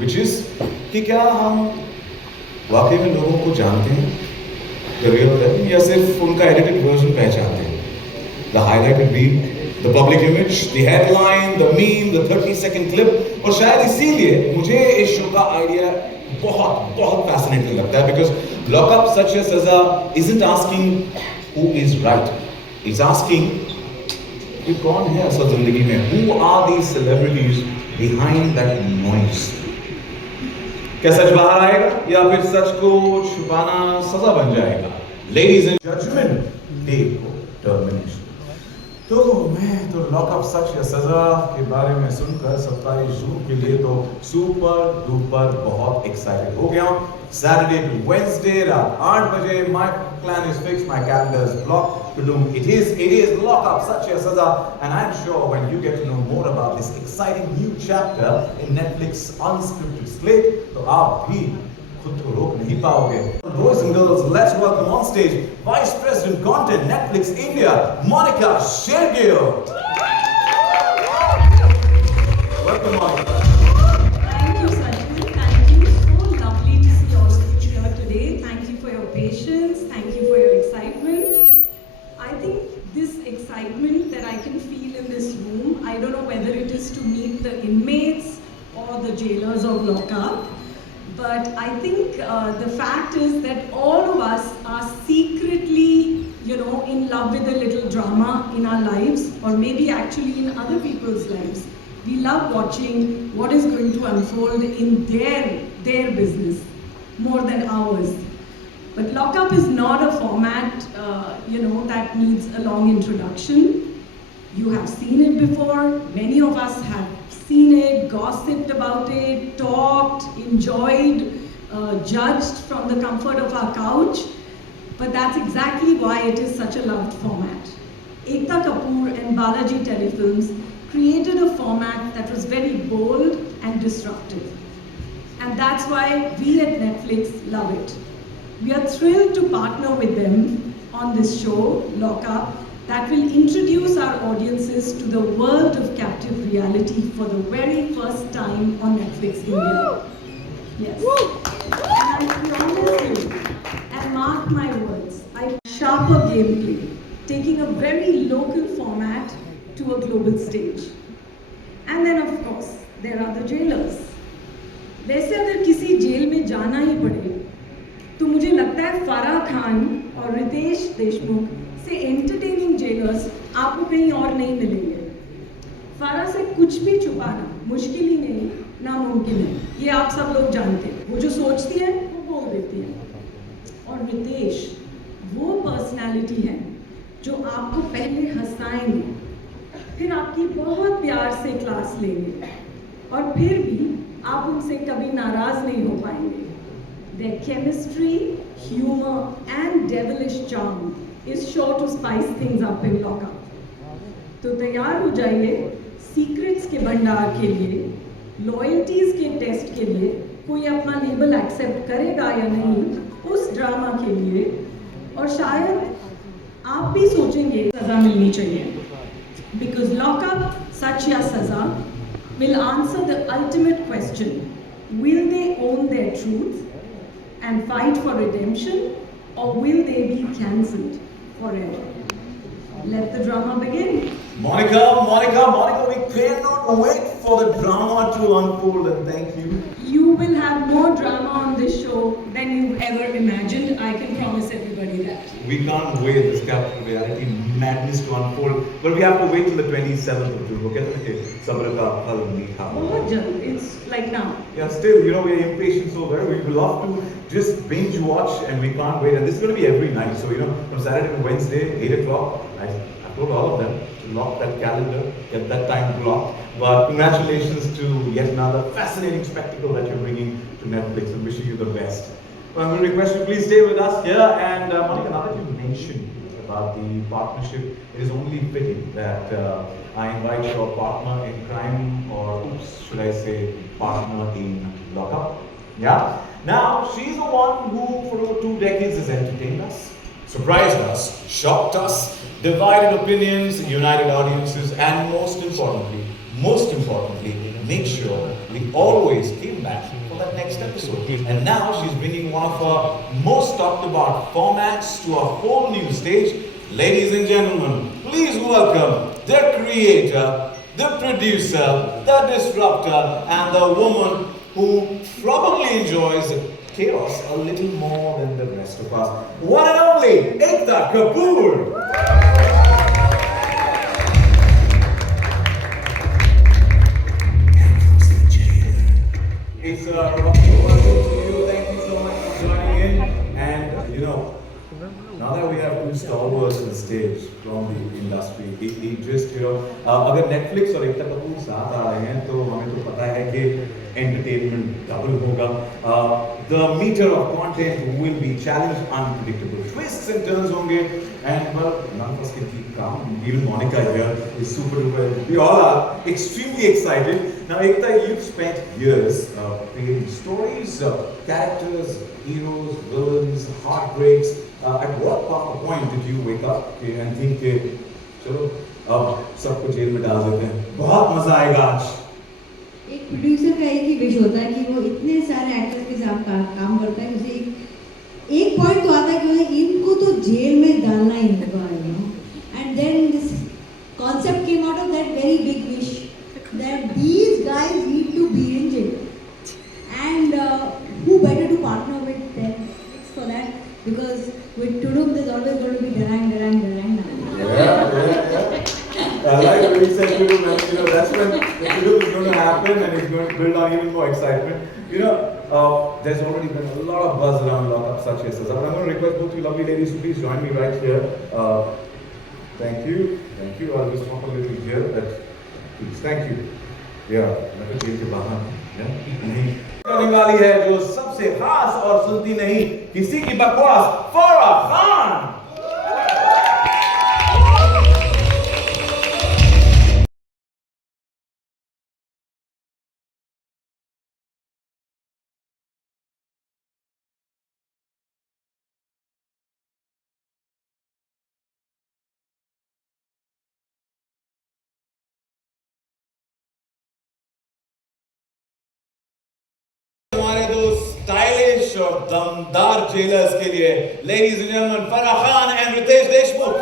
which is कि क्या हम वाकई में लोगों को जानते हैं, the real them, या सिर्फ उनका edited version पहचानते हैं, the highlighted reel, the public image, the headline, the meme, the 30-second clip, और शायद इसीलिए मुझे इस शो का आइडिया बहुत बहुत fascinating लगता है, because Lock Up Sach Ya Saza isn't asking who is right, it's asking कि कौन है असल जिंदगी में, who are these celebrities behind that noise. क्या सच बाहर आएगा या फिर सच को छुपाना सजा बन जाएगा? Ladies and judgment, day को termination. तो मैं तो लॉकअप सच या सजा के बारे में सुनकर 27 जून के लिए तो सुपर डुपर बहुत एक्साइटेड हो गया हूँ. Saturday to Wednesday रात 8 बजे. My plan is fixed, my calendar is blocked. It is Lock Up Sach Ya Saza, and I'm sure when you get to know more about this exciting new chapter in Netflix unscripted slate, तो आप भी खुद को रोक नहीं पाओगे. Boys and girls, let's welcome on stage Vice President Content Netflix India, Monica Shergill. Welcome, Monica. Thank you, Sachin. Thank you. So lovely to see all of you here today. Thank you for your patience. Thank you for your excitement. I think this excitement that I can feel in this room, I don't know whether it is to meet the inmates or the jailers of lockup, but I think the fact is that all of us are secretly, in love with a little drama in our lives, or maybe actually in other people's lives. We love watching what is going to unfold in their business more than ours. But Lockup is not a format, that needs a long introduction. You have seen it before. Many of us have seen it, gossiped about it, talked, enjoyed, judged from the comfort of our couch. But that's exactly why it is such a loved format. Ekta Kapoor and Balaji Telefilms created a format that was very bold and disruptive. And that's why we at Netflix love it. We are thrilled to partner with them on this show, Lock Up, that will introduce our audiences to the world of captive reality for the very first time on Netflix India. Yes. And I promise you, and mark my words, I sharper gameplay, taking a very local format to a global stage. And then of course, there are the jailers. वैसे अगर किसी jail में जाना ही पड़े, तो मुझे लगता है फराह खान और रितेश देशमुख से एंटरटेनिंग जेलर्स आपको कहीं और नहीं मिलेंगे. फराह से कुछ भी छुपाना मुश्किल ही नहीं, नामुमकिन है. ये आप सब लोग जानते हैं. वो जो सोचती है वो बोल देती है. और रितेश वो पर्सनालिटी है जो आपको पहले हंसाएंगे, फिर आपकी बहुत प्यार से क्लास लेंगे, और फिर भी आप उनसे कभी नाराज नहीं हो पाएंगे. Their chemistry, humor and devilish charm is sure to spice things up in Lock Up. तो तैयार हो जाइए सीक्रेट्स के भंडार के लिए, लॉयल्टीज के टेस्ट के लिए, कोई अपना लेबल एक्सेप्ट करेगा या नहीं उस ड्रामा के लिए, और शायद आप भी सोचेंगे सजा मिलनी चाहिए. Because Lock Up Sach Ya Saza will answer the ultimate question: will they own their truth and fight for redemption, or will they be cancelled forever? Let the drama begin. Monica, we cannot wait for the drama to unfold, and thank you. You will have more drama on this show than you've ever imagined. I can promise everybody that. We can't wait this captive reality madness to unfold, but we have to wait till the 27th of June. Okay, sabr ka phal meetha. बहुत जल्द. It's like now. Yeah, still, we are impatient so very. We would love to just binge watch, and we can't wait. And this is going to be every night. So, from Saturday to Wednesday, 8 o'clock, I told all of them to lock that calendar, get that time blocked. But congratulations to yet another fascinating spectacle that you're bringing to Netflix, and wishing you the best. Well, I'm going to request you please stay with us here. And Monica, now that you mentioned about the partnership, it is only fitting that I invite your partner in crime, or oops, should I say partner in lockup. Yeah? Now, she's the one who for over 2 decades has entertained us, surprised us, shocked us, divided opinions, united audiences, and most importantly, make sure we always came back for that next episode. And now she's bringing one of her most talked about formats to a whole new stage. Ladies and gentlemen, please welcome the creator, the producer, the disruptor, and the woman who probably enjoys chaos a little more than the rest of us. One and only, Ekta Kapoor! It's welcome to you. Thank you so much for joining in. And you know, now that we have two stalwarts on the stage from the industry, it just अगर Netflix और एकता कपूर साथ आ रहे हैं तो हमें तो पता है कि entertainment double होगा. The meter of content will be challenged, unpredictable twists and turns होंगे. And well, none of us can keep calm. Even Monica here is super duper. We all are extremely excited. Now, Ekta, you've spent years creating stories, characters, heroes, villains, heartbreaks. At what point did you wake up and think, चलो अब सबको jail में डाल देते हैं, बहुत मजा आएगा आज? एक प्रोड्यूसर का एक ही विश होता है कि वो इतने सारे एक्टर्स के साथ काम करता है, उसे एक पॉइंट तो आता है कि इनको तो जेल में डालना ही होगा, and then this concept came out of that very big wish that these guys need to be in jail, and who better to partner with them for that, because with Tudum there's always going to be darang. I like what you said, Tudum, and that's when the Tudum is going to happen and it's going to build on even more excitement. There's already been a lot of buzz around Lockup Sacha Saza, but I'm going to request both you lovely ladies to please join me right here. Thank you. I'll just walk a little here. Please, thank you. Yeah, मैं तो jail के बाहर नहीं करने वाली है जो सबसे खास और सुनती नहीं किसी की बकवास, फराह खान. हमारे दो स्टाइलिश और दमदार जेलर्स के लिए, ladies and gentlemen, Farah Khan and Riteish Deshmukh.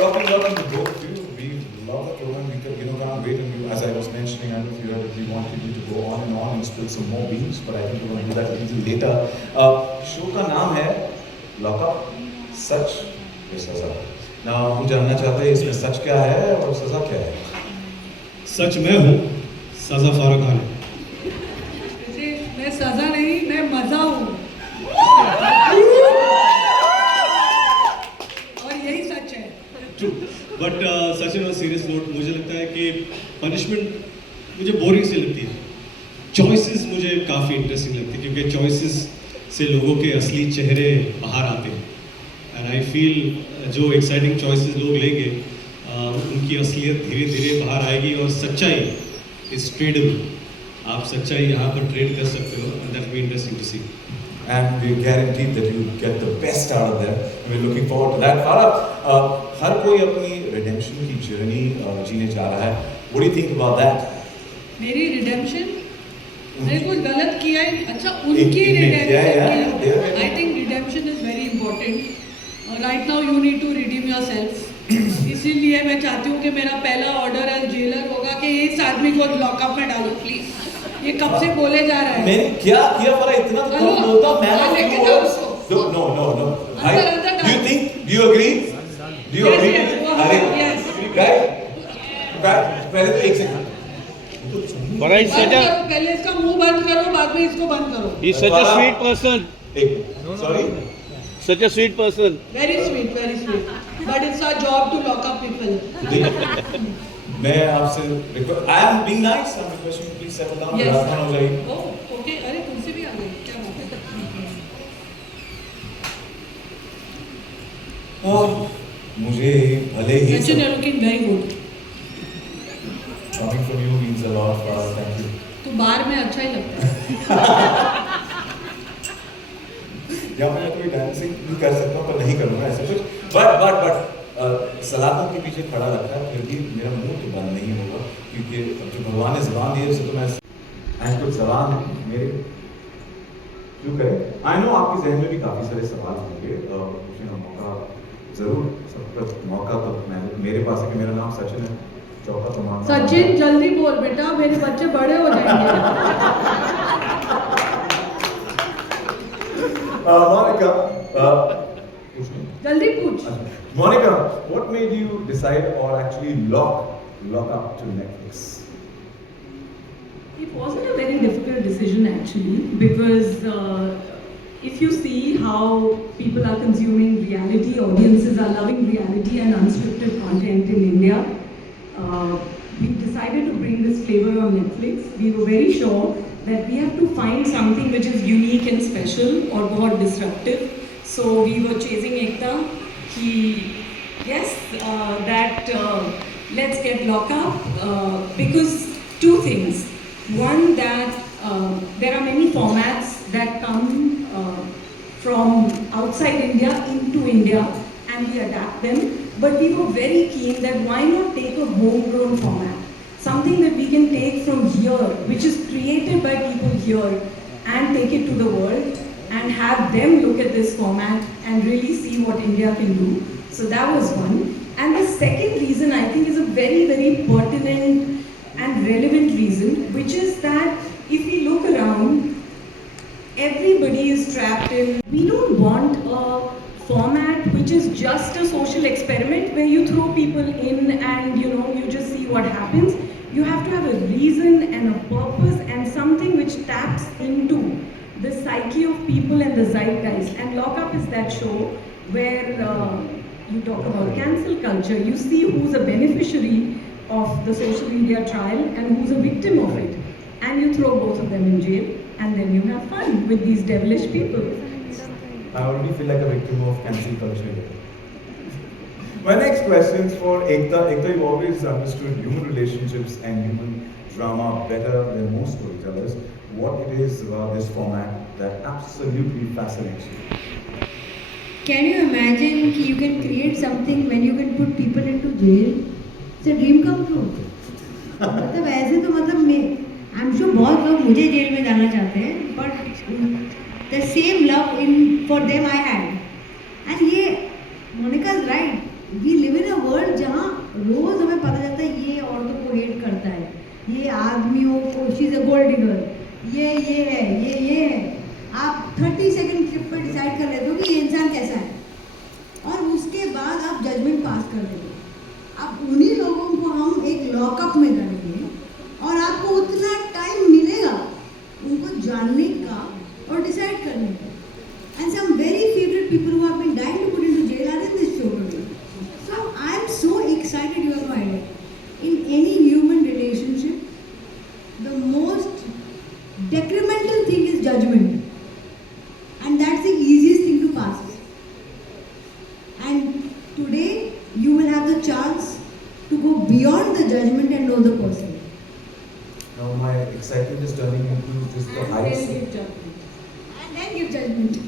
Welcome to both of you. We love the program. We can't wait. And as I was mentioning, I don't know if you heard, we wanted you to go on and spill some more beans, but I think we're going to do that a little later. Show का नाम है lockup सच या सजा. Now, हम जानना चाहते हैं इसमें सच क्या है और सजा क्या है? सच मैं हूँ, सजा फारूक खान है. मैं सजा नहीं, मैं मजा हूँ और यही सच है. True, but such in serious note मुझे लगता है कि पनिशमेंट मुझे बोरिंग सी लगती है. चॉइसेस मुझे काफ़ी इंटरेस्टिंग लगती है क्योंकि चॉइसेस से लोगों के असली चेहरे बाहर आते हैं. एंड आई फील जो एक्साइटिंग चॉइसेस लोग लेंगे उनकी असलियत धीरे धीरे बाहर आएगी और सच्चाई इज ट्रेडेबल. आप सच्चाई यहाँ पर ट्रेड कर सकते हो, and that will be interesting to see. And we guaranteed that you get the best out of them. We're looking forward to that. Farah, हर कोई अपनी redemption की journey जीने जा रहा है. What do you think about that? मेरी redemption, मैंने कुछ गलत किया है. अच्छा, उनकी redemption. I think redemption is very important. Right now you need to redeem yourself. इसीलिए मैं चाहती हूँ कि मेरा पहला ऑर्डर एज जेलर होगा कि इस आदमी को लॉकअप में डालो प्लीज. ये कब से बोले जा रहा है. मैंने क्या किया फरा, इतना तो कौन बोलता. मैं no. Do you think? Do you agree? अरे guys, पहले तो एक सेकंड. पहले इसका मुंह बंद करो, बाद में इसको बंद करो. He's such a sweet person. Sorry. Such a sweet person. Very sweet. But it's our job to lock up people. मैं आपसे I am being nice. I'm requesting you please settle down. Yes. हो जाएगी. Oh, okay. अरे तुमसे भी आ गई. क्या बात है. मुझे भले ही. Actually, you're looking very good. Coming from you means a lot. Thank you. तो बार में अच्छा ही लगता है. या मैं कोई डांसिंग भी कर सकता हूँ पर नहीं करूँगा ऐसे कुछ. But सलाखों के पीछे खड़ा रखा है, फिर भी मेरा मुंह तो बंद नहीं होगा, क्योंकि जो भगवान ने ज़बान दी है उसे तो मैं आज कुछ सवाल हैं मेरे, क्यों करें। आई नो आपके जहन में भी काफ़ी सारे सवाल होंगे, मुझे मौका ज़रूर, सब पर मौका तो मेरे पास है कि मेरा नाम सचिन है, चौका तो मानना। सचिन जल्दी बोल बेटा, मेरे बच्चे बड़े हो जाएंगे। Monica, जल्दी पूछ। Monica, what made you decide or actually lock up to Netflix? It wasn't a very difficult decision actually, because if you see how people are consuming reality, audiences are loving reality and unscripted content in India, we decided to bring this flavor on Netflix. We were very sure that we have to find something which is unique and special or more disruptive. So we were chasing Ekta. Let's get Lock Up because two things. One, that there are many formats that come from outside India into India and we adapt them. But we were very keen that why not take a homegrown format? Something that we can take from here, which is created by people here, and take it to the world and have them look at this format and really see what India can do. So that was one. And the second reason I think is a very, very pertinent and relevant reason, which is that if we look around, everybody is trapped in, we don't want a format which is just a social experiment where you throw people in and you just see what happens. You have to have a reason and a purpose and something which taps into the psyche of people and the zeitgeist. And Lock Up is that show where you talk about cancel culture. You see who's a beneficiary of the social media trial and who's a victim of it. And you throw both of them in jail and then you have fun with these devilish people. I already feel like a victim of cancel culture. My next question is for Ekta. Ekta, you've always understood human relationships and human drama better than most storytellers. What it is about this format that absolutely fascinates you? Can you imagine कि you can create something when you can put people into jail? It's a dream come true. मतलब ऐसे तो मतलब I'm sure बहुत लोग मुझे jail में जाना चाहते हैं, but the same love for them I had. And ये Monica is right. We live in a world जहाँ रोज हमें पता चलता है ये औरतों को हेट करता है, ये आदमियों को she's a gold digger, ये है। आप 30 सेकंड क्लिप पर डिसाइड कर लेते हो कि ये इंसान कैसा है और उसके बाद आप जजमेंट पास कर देते हो। अब उन्हीं लोगों को हम एक लॉकअप में करेंगे और आपको उतना टाइम मिलेगा उनको जानने का और डिसाइड करने का। And some very favorite people who have been dying to put into jail are in this show today. So I am so excited you have no idea. In any human relationship, the most detrimental thing is judgment. And that's the easiest thing to pass. And today you will have the chance to go beyond the judgment and know the person. Now my excitement is turning into just the heights. And then give judgment.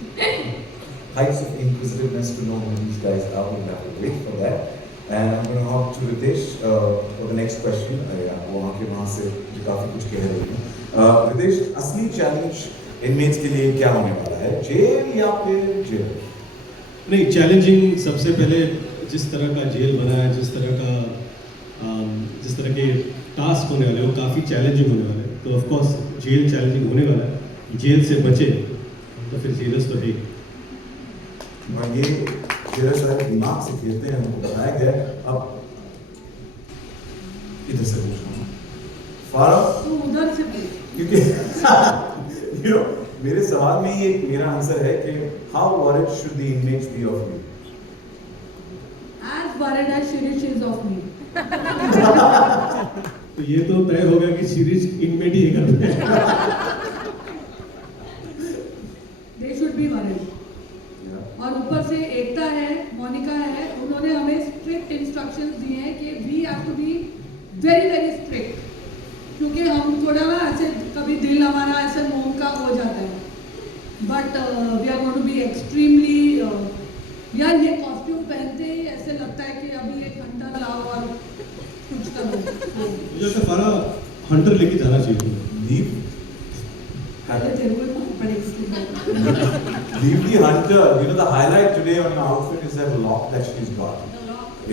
Heights of inquisitiveness to know who these guys are. We'll have to wait for that. And I'm going to hop to Ritesh for the next question. वहाँ से जो काफी कुछ कह रही हैं। Ritesh, असली challenge inmates के लिए क्या होने वाला है? जेल या फिर जेल? नहीं, चैलेंजिंग सबसे पहले जिस तरह का जेल बना है, जिस तरह के टास्क होने वाले हैं वो काफ़ी चैलेंजिंग होने वाले हैं। तो ऑफ कोर्स जेल चैलेंजिंग होने वाला है। जेल से बचे तो फिर जेलस तो है। और ये जेलर साहब दिमाग से खेलते हैं, हमको बताया गया। अब इधर से पूछना फारूक, तू उधर से पूछ। क्योंकि मेरे सवाल में ही एक मेरा आंसर है कि how worried should the inmates be of you? As worried as Shirish is of me. तो ये तो तय हो गया कि सीरीज इनमेट ही करते हैं। They should be worried. और ऊपर से एकता है, मोनिका है, उन्होंने हमें स्ट्रिक्ट इंस्ट्रक्शंस दिए हैं कि we have to be very very strict, क्योंकि हम थोड़ा ना ऐसे कभी दिल हमारा ऐसे मोम का हो जाता है, but we are going to be extremely यार ये कॉस्ट्यूम पहनते ही ऐसे लगता है कि अभी एक हंटर लाओ और कुछ करो। मुझे लगता है फारा हंटर लेके जाना चाहिए तुम्हें। Leave. पहले तेरे को ही पड़ेगी। Leave the hunter. You know the highlight today on your outfit is that lock that she's got.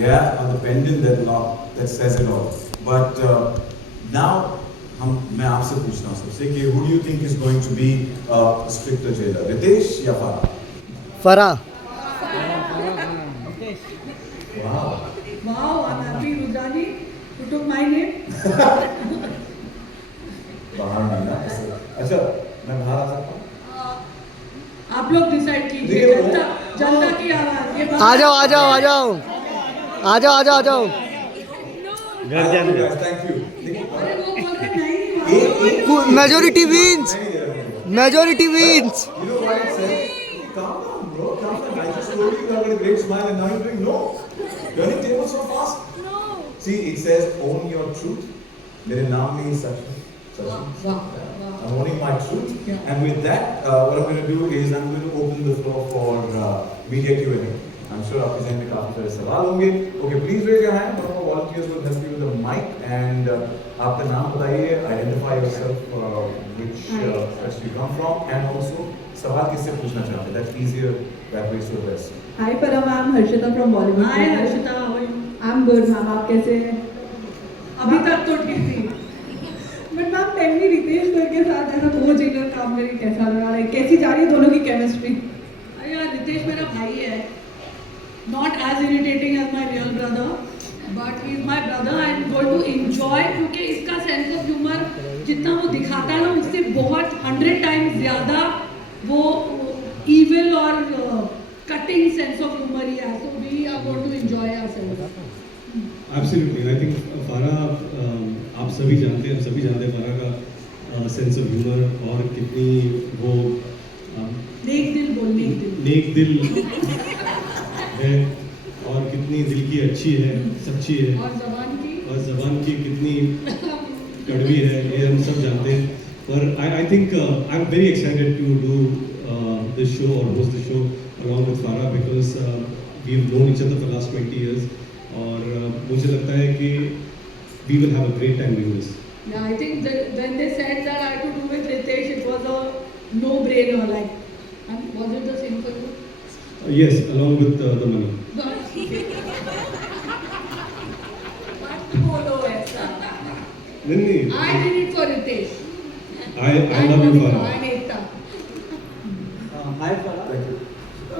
Yeah, on the pendant, that lock that says it all. But now, मैं आपसे पूछना हूँ सबसे कि who do you think is going to be a stricter jailer, Ritesh या Farah? Farah. Wow. Wow, I'm happy, Rudrani. You took my name. बाहर नहीं ना ऐसे। अच्छा, मैं बाहर आ सकता हूँ? आप लोग डिसाइड कीजिए। देखिए, जनता की आवाज। ये आ जाओ आ जाओ आ जाओ आ जाओ आ जाऊ आ जाओ। घर जाने दो। Thank you. अरे वो बोल रहे नहीं। Majority wins. Majority wins. You know what it says? Calm down, bro. Calm down. I just told you you have a great smile and now you're doing no. Turning tables so fast. No. See, it says own your truth. मेरे नाम में ही सच है। I'm owning my truth. And with that, what I'm going to do is I'm going to open the floor for media Q&A. I'm sure आपके ज़हन में काफ़ी सारे सवाल होंगे. Okay, please raise your hand. One of our volunteers will help you with the mic and आपका नाम बताइए, identify yourself, which country you come from, and also सवाल किससे पूछना चाहते हैं. That's easier that way to address. Hi Param, I'm Harshita from Bollywood. Hi Harshita, how are you? I'm good, ma'am. आप कैसे हैं? अभी तक तो ठीक थी। बट मैम पहली रितेश सर के साथ ऐसा दो जेलर काम करके कैसा लगा रहा है? कैसी जा रही है दोनों की केमिस्ट्री? अरे यार रितेश मेरा भाई है। Not as irritating as my real brother, but he is my brother. I'm going to enjoy क्योंकि इसका sense of humor जितना वो दिखाता है ना उससे बहुत 100 times ज़्यादा वो evil और cutting sense of humor ही है. So we are going to enjoy ourselves. Absolutely. I think फारा आप सभी जानते हैं, सभी जानते हैं फारा का सेंस ऑफ ह्यूमर और कितनी वो नेक दिल बोल नेक दिल है और कितनी दिल की अच्छी है, सच्ची है और ज़बान की कितनी कड़वी है, ये हम सब जानते हैं. पर I think I am very excited to do this show और host the show along with Farah because we have known each other for last 20 years और मुझे लगता है कि we will have a great time doing this. Yeah, I think that when they said that I had to do with Ritesh, it was a no-brainer. Like, and was it the same for you? Yes, along with the money. But bolo aisa. नहीं I did it for Ritesh. I love you Farah. I'm Ekta. Hi Farah. Thank you.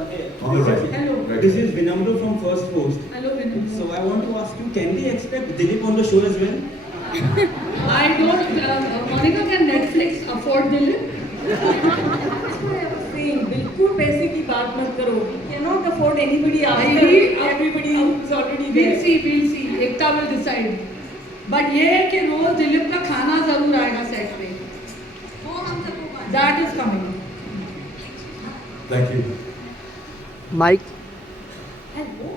Hey, On the right. Hello. Right. this is Vinamru from First Post. Hello, Vinay. So I want to ask you, can we expect Dilip on the show as well? I don't. Monica, can Netflix afford Dilip? That's what I was saying. बिल्कुल पैसे की बात मत करो. We cannot afford anybody after I- everybody is already We'll there. see. Ekta will decide. But ये है कि रोज दिलीप का खाना जरूर आएगा सेट पे. That is coming. Thank you. Mike. Hello.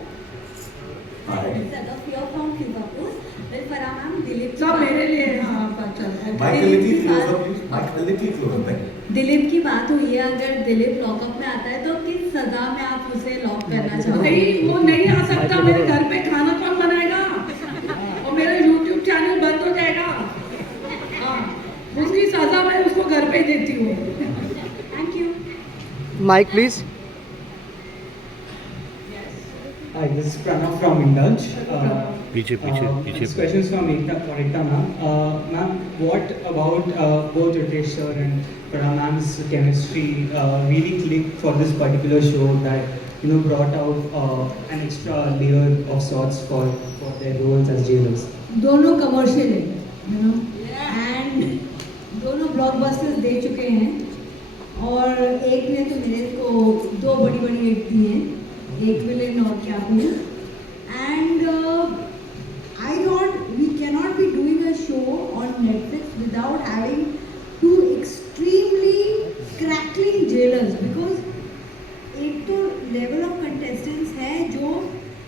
Hi. Sadaf here from Singapore. Well, Farah ma'am, Dilip सब मेरे लिए हाँ अच्छा. Mic a little closer, please. Mic a little closer. Thank you. Dilip की बात हुई है, अगर दिलीप लॉकअप में आता है तो किस सजा में आप उसे लॉक करना चाहोगे? नहीं वो नहीं आ सकता. मेरे घर पे खाना कौन बनाएगा और मेरा YouTube चैनल बंद हो जाएगा. हाँ उसकी सजा मैं उसको घर पे देती हूँ. Thank you. Mike, please. Hi, this is Pranav from Indulge. पीछे. This question is from Ekta ma'am. Ma'am, what about both Ritesh sir and Farah ma'am's chemistry really clicked for this particular show that brought out an extra layer of sorts for their roles as jailers? दोनों commercial है and दोनों blockbusters दे चुके हैं और एक ने तो मेरे को दो बड़ी बड़ी हिट दी हैं, एक विलेन और क्या भी. And I thought we cannot be doing a show on Netflix without having to extremely crackling jailers because एक तो लेवल ऑफ कंटेस्टेंट्स है जो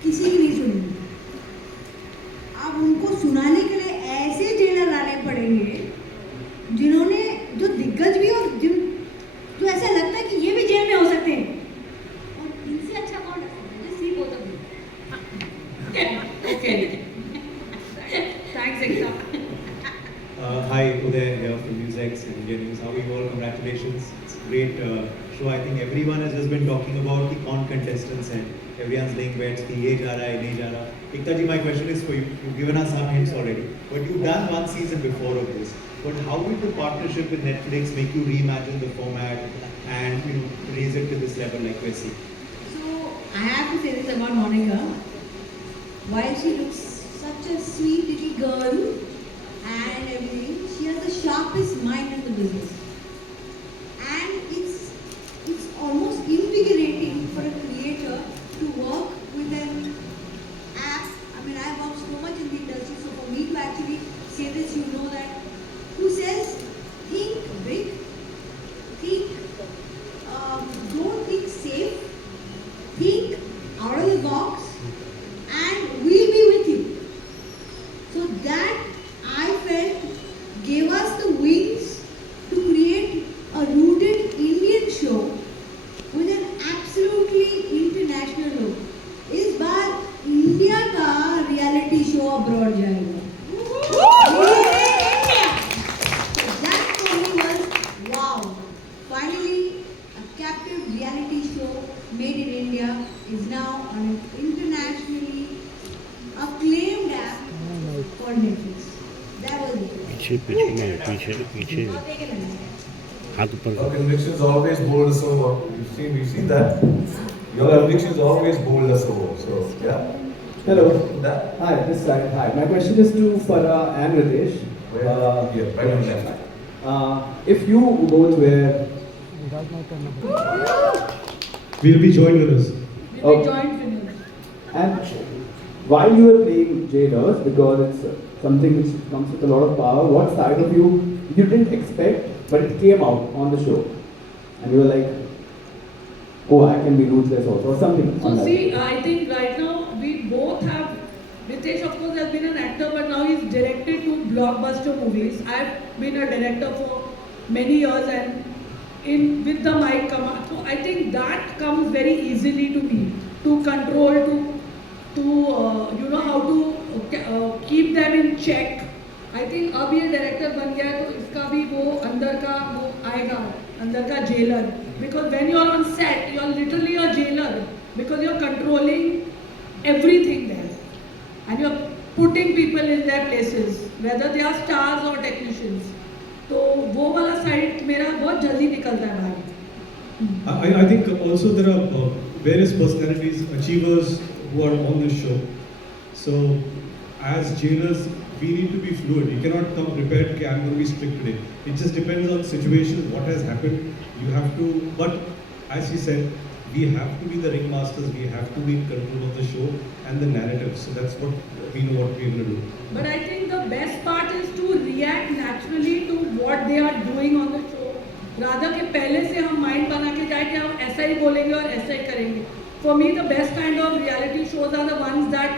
किसी की नहीं सुनेंगे. अब उनको सुनाने के लिए ऐसे जेलर लाने पड़ेंगे जिन्होंने जो दिग्गज भी और तो ऐसा लगता है कि ये भी जेल में हो सकते हैं. और इनसे अच्छा कौन है? Just see both of you. Netflix and Indian News. How are you all? Congratulations. It's a great show. I think everyone has just been talking about the contestants and everyone's laying bets. Ki ye ja raha hai, nahi ja raha. Ekta ji, my question is for you. You've given us some hints already, but you've done one season before of this. But how will the partnership with Netflix make you reimagine the format and raise it to this level like we're seeing? So I have to say this about Monica. While she looks such a sweet little girl and everything, she has the sharpest mind in the business. And it's almost invigorating for a creator to work with an app. I mean, I've worked so much in the industry, so for me to actually say this, you know that who says think big, don't think safe, think out of the box, and we'll be with you. So that I felt gave us the wings to create a rooted Indian show with an absolutely international look. इस बार India का reality show abroad जाएगा. That for me was wow. Finally, a captive reality show made in India is now on an internationally acclaimed app for Netflix. That was it. पीछे हाथ ऊपर Your convictions always bold us over. We've seen that. Your convictions always bold us over. So yeah. Hello. That. Hi, this side. Hi. My question is to Farah and Ritesh. Here, right on left. If you both were... We'll be joint winners. We'll be joint winners. And while you were playing jailers, because it's something which comes with a lot of power, what side of you didn't expect, but it came out on the show? And you were like, oh, I can be ruthless also, or something. So on that. see, I think right now we both have, Ritesh of course has been an actor, but now he's directed two blockbuster movies. I've been a director for many years and with the mic come out. So I think that comes very easily to me, to control, to you know how to keep them in check. I think अब ये director बन गया है तो इसका भी वो अंदर का वो आएगा, अंदर का jailer. Because when you are on set, you are literally a jailer because you are controlling everything there, and you are putting people in their places, whether they are stars or technicians. तो वो वाला side मेरा बहुत जल्दी निकलता है बाहर. I think also there are various personalities, achievers who are on this show. So as jailers, we need to be fluid. You cannot come prepared that I'm going to be strict today. It just depends on situations, what has happened. You have to, but as he said, we have to be the ringmasters. We have to be in control of the show and the narrative. So that's what we know what we're going to do. But I think the best part is to react naturally to what they are doing on the show. Rather कि पहले से हम mind बना के जाए कि हम ऐसा ही बोलेंगे और ऐसा ही करेंगे. For me, the best kind of reality shows are the ones that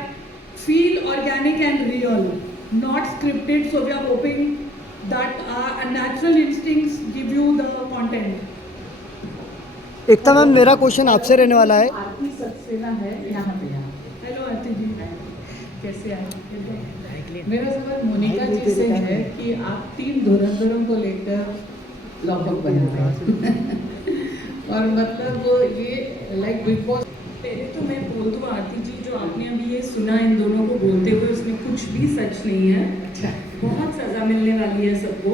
feel organic and real, not scripted. So we are hoping that our natural instincts give you the content. Ekta ma'am, मेरा question आपसे रहने वाला है. आरती सक्सेना है यहाँ पे. Hello आरती जी, कैसे हैं? मेरा सवाल मोनिका जी से है कि आप 3 धुरंधरों को लेकर लॉकअप बना रहे हैं और मतलब वो ये लाइक बिग बॉस. पहले तो मैं बोल दूँ आरती जी, जो आपने अभी ये सुना इन दोनों को बोलते हुए, उसमें कुछ भी सच नहीं है. बहुत सज़ा मिलने वाली है सबको.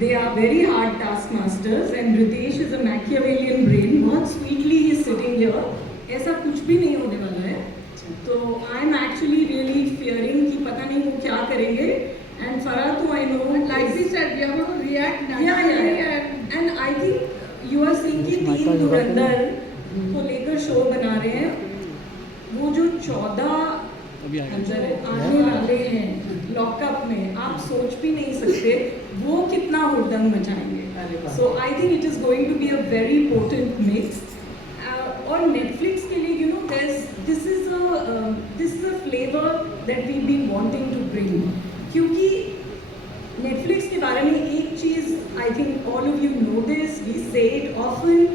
They are very hard taskmasters and Ritesh is a Machiavellian brain. बहुत sweetly he is sitting here. ऐसा कुछ भी नहीं होने वाला है. तो I am actually really fearing कि पता नहीं वो क्या करेंगे. And Farah, तो I know, like we said, we are going to react naturally. Yeah. And I think you are saying कि 3 धुरंधर को लेकर शो बना रहे हैं. वो जो 14 अंदर आने वाले हैं लॉकअप में, आप सोच भी नहीं सकते वो कितना हुड़दंग मचाएंगे. So I think it is going to be a very potent mix. और नेटफ्लिक्स के लिए you know this is a flavour that we been wanting to bring. क्योंकि नेटफ्लिक्स के बारे में एक चीज़ I think all of you know this, we say it often,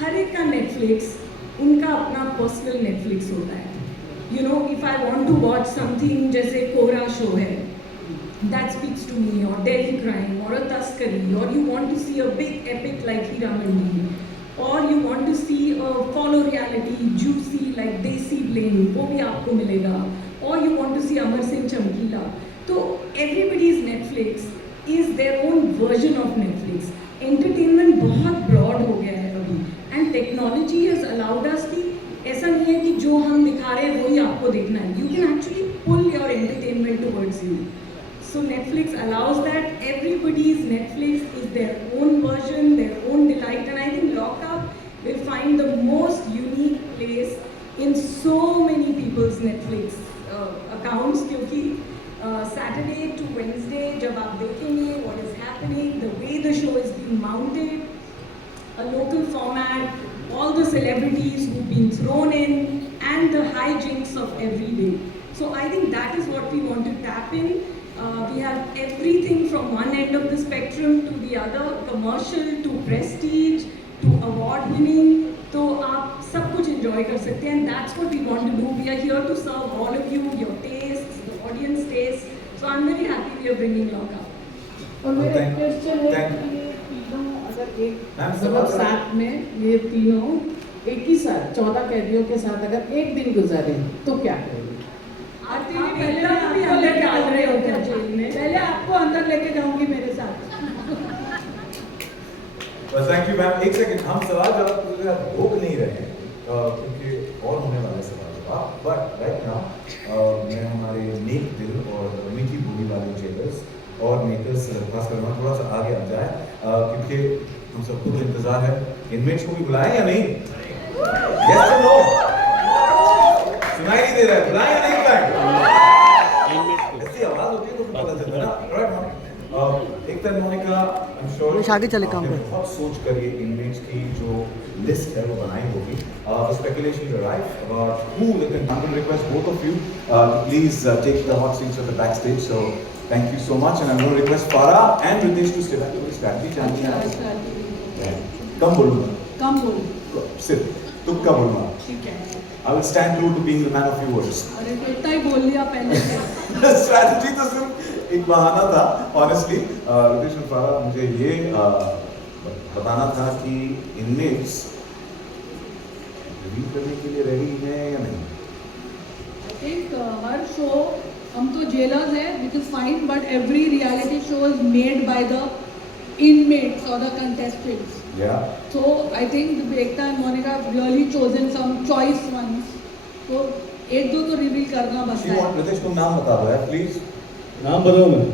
हर एक का नेटफ्लिक्स उनका अपना पर्सनल नेटफ्लिक्स होता है. You know, if I want to watch something जैसे कोरा शो है, that speaks to me, or Delhi Crime, or a Taskari, or you want to see a big epic like Hira Mandi, or you want to see a follow reality juicy like Desi Blame, वो भी आपको मिलेगा, or you want to see Amar Singh Chamkila. तो everybody's Netflix is their own version of Netflix. Entertainment बहुत broad हो गया है अभी, and technology has allowed us कि ऐसा नहीं है कि जो हम दिखा रहे हैं वही आपको देखना है. You can actually pull your entertainment towards you. So Netflix allows that. Everybody's Netflix is their own version, their own delight, and I think Lockup will find the most unique place in so many people's Netflix accounts. क्योंकि Saturday to Wednesday जब आप देखेंगे what is happening, the way the show is being mounted, a local format, all the celebrities who've been thrown in, and the hijinks of every day. So I think that is what we want to tap in. We have everything from one end of the spectrum to the other, commercial to prestige to award winning. तो आप सब कुछ enjoy कर सकते हैं, and that's what we want to do. We are here to serve all of you, your tastes, the audience tastes. So I'm very happy we are bringing Lockup. और मेरा question है कि ये तीनों अगर एक मतलब साथ में ये तीनों एक ही साथ 14 कैदियों के साथ अगर एक दिन गुजारे तो क्या करेंगे? पहले आपको लेके आ रहे होते हैं जेल में, पहले आपको अंदर लेके जाऊंगी मेरे साथ. Thank you ma'am. एक सेकंड, हम सवाल जवाब रोक नहीं रहे हैं क्योंकि और होने वाले सवाल जवाब. बट राइट नाउ मैं हमारे नेक दिल और मीठी बोली वाले जेलर्स और मेकर्स से दरख्वास्त करूँगा थोड़ा सा आगे आ जाए क्योंकि हम सबको तो इंतजार है. इनमेट्स को भी बुलाएं या नहीं? यस और नो? सुनाई नहीं दे रहा है, बुलाएं या नहीं बुलाएं? ऐसी आवाज होती है तो पता चलता है ना. Right ma'am. एक तरह मोनिका आई एम श्योर आगे चले काम पे. बहुत सोच कर ये इनमेट्स की जो लिस्ट है वो बनाई होगी. The speculation arrive about who they can. I'm going to request both of you please take the hot seats at the backstage. So thank you so much, and I'm going to request Farah and Ritesh to stay back. Strategy जानती हैं? कम बोलूँगा. कम बोलो. सिर्फ तुक्का बोलूँगा. ठीक है. I will stand true to being the man of few words. अरे इतना ही बोल लिया पहले से. स्ट्रैटेजी तो सिर्फ एक बहाना था ऑनेस्टली. रितेश और फारा, मुझे ये बताना था कि इनमेट्स रिवील करने के लिए रेडी हैं या नहीं? आई थिंक हर शो हम तो जेलर्स हैं which is fine, but every reality show is made by the inmates or the contestants. Yeah. So I think Ekta and Monica have really chosen some choice ones. So एक दो तो reveal करना बचता है. रितेश तुम नाम बता दो यार प्लीज. नाम बताओ. मैं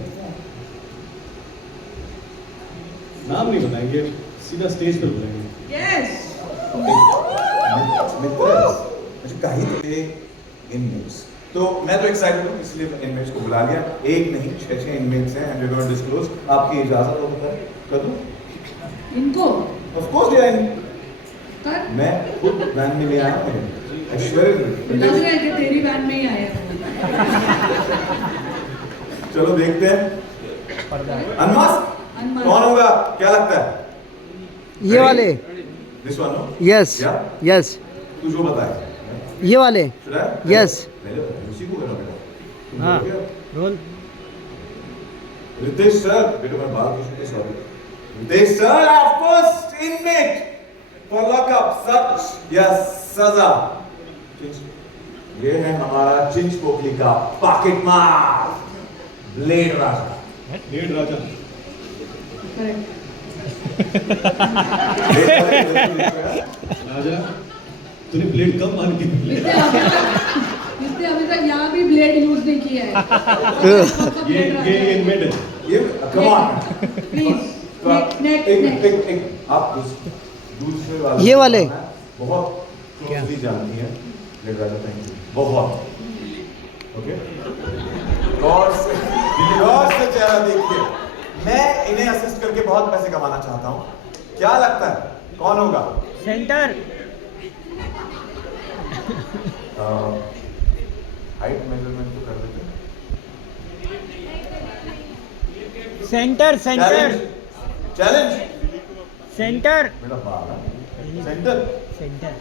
नाम नहीं बताएंगे, सीधा स्टेज पर बुलाएंगे. Yes. मित्र कहीं थे इनमेट्स तो मैं तो एक्साइटेड हूँ इसलिए इनमेट्स को बुला लिया. एक नहीं 6 इनमेट्स हैं and we going to disclose. आपकी इजाजत हो तो कर दूं इनको? ऑफ कोर्स ले आएंगे. कर मैं खुद वैन में ले आया हूँ. ऐश्वर्य लग रहा है कि तेरी वैन में ही आया. चलो देखते हैं. अनमास्क कौन होगा, क्या लगता है? ये वाले. This one. Yes yes. तू जो बताए ये वाले. यस. उसी को करना बेटा. हाँ रोल. रितेश सर, बेटा मैं बात पूछूंगा. सॉरी रितेश सर, आप फर्स्ट इनमेट फॉर लॉकअप, सच या सजा? ये है हमारा चिंच पोटली का पॉकेट मार, ब्लेड राजा. ब्लेड राजा. राजा तूने ब्लेड कब मान की? इसने अभी तक यहाँ भी ब्लेड यूज नहीं किया है. ये इनमेट है. ये कम ऑन प्लीज. नेक्स्ट आप दूसरे वाले ये वाले बहुत क्लोजली जानती हैं ब्लेड राजा. थैंक यू बहुत. ओके गौर से चेहरा देखिए. मैं इन्हें असिस्ट करके बहुत पैसे कमाना चाहता हूँ. क्या लगता है कौन होगा? सेंटर. हाइट मेजरमेंट तो कर देते हैं. Centre centre challenge. सेंटर. मेरा बाल है. सेंटर. सेंटर.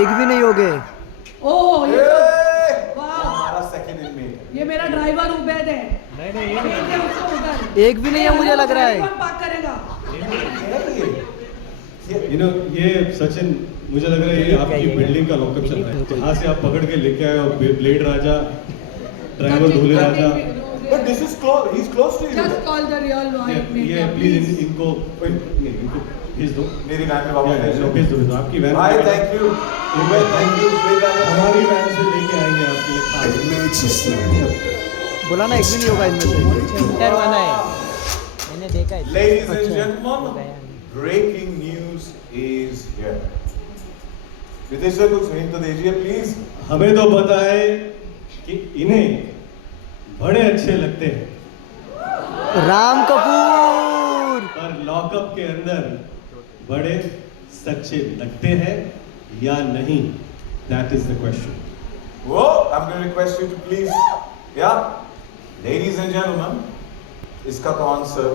एक भी नहीं हो गए. ओह ये ये वाह हमारा सेकंड इनमेट ये मेरा ड्राइवर उबैद है। नहीं भेज दे उसको उधर। एक भी नहीं है मुझे लग रहा है। कौन पार्क करेगा? ये सचिन मुझे लग रहा है ये आपकी बिल्डिंग का लॉकअप चल रहा है, जहाँ से आप पकड़ के लेके आए हो ब्लेड राजा, ड्राइवर धोले राजा। But this is close. He's close to you. Just call the real one. ये प्लीज इनको भेज दो मेरी वैन में वापस भेज दो। भेज दो आपकी वैन। भाई थैंक यू, थैंक यू। हमारी वैन से लेके आएंगे आपके लिए। बोला ना एक भी नहीं होगा इनमें से। इंटर वाला है, मैंने देखा है। Ladies and gentlemen, breaking news is here. Riteish sir कुछ हिंट तो दीजिए प्लीज। हमें तो पता है कि इन्हें बड़े अच्छे लगते हैं राम कपूर। पर लॉकअप के अंदर बड़े सच्चे लगते हैं या नहीं, दैट इज द क्वेश्चन। वो I'm going to request you to please, yeah, ladies and gentlemen, इसका तो आंसर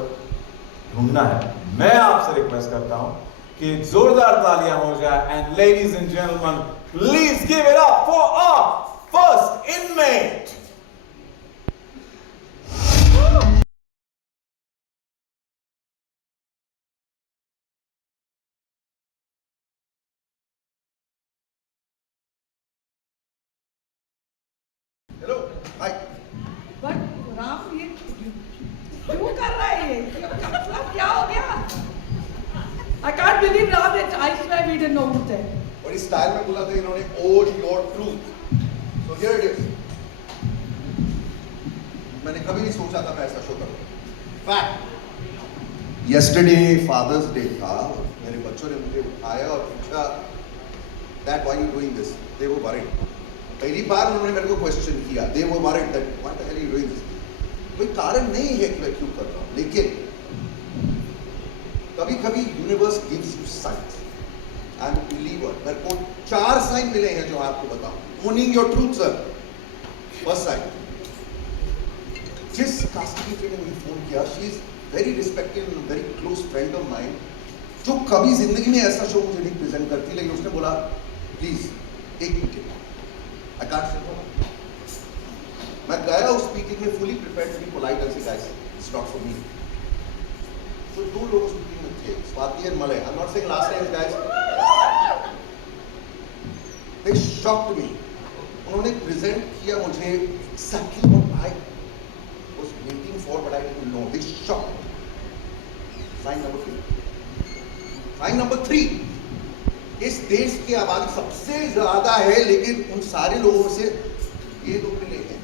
ढूंढना है। मैं आपसे रिक्वेस्ट करता हूं कि जोरदार तालियां हो जाए and ladies and gentleman please give it up for our first inmate. Hello hi. But Ram ये क्यों कर रहा है ये? मतलब क्या हो गया? I can't believe Ram, it's, I swear we didn't know who's there. और इस स्टाइल में बोला था इन्होंने own your truth. So here it is. मैंने कभी नहीं सोचा था मैं ऐसा शो करूँगा। Fact. Yesterday Father's Day था, मेरे बच्चों ने मुझे उठाया और पूछा, Dad, why are you doing this? They were worried. पहली बार उन्होंने मेरे को क्वेश्चन किया। They were worried that what the hell are you doing this? कोई कारण नहीं है कि मैं क्यों कर रहा हूँ, लेकिन कभी कभी universe gives you science. I am believer. मेरे को 4 साइन मिले हैं जो आपको बताऊं। Owning your truth sir, first sign. जिस कास्टिंग ने मुझे फोन किया, she is very respected and very close friend of mine, जो कभी जिंदगी में ऐसा शो मुझे नहीं प्रेजेंट करती, लेकिन उसने बोला प्लीज एक meeting. I can't say no. मैं गया उस मीटिंग में fully prepared to be polite and say guys it's not for me. तो 2 लोग उस मीटिंग में थे, Swati and Malay. I am not saying last time guys. They shocked me. उन्होंने प्रेजेंट किया मुझे exactly what I was waiting for, but I didn't know. They shocked. Sign number 3। Sign number 3, इस देश की आबादी सबसे ज्यादा है, लेकिन उन सारे लोगों से ये 2 मिले हैं।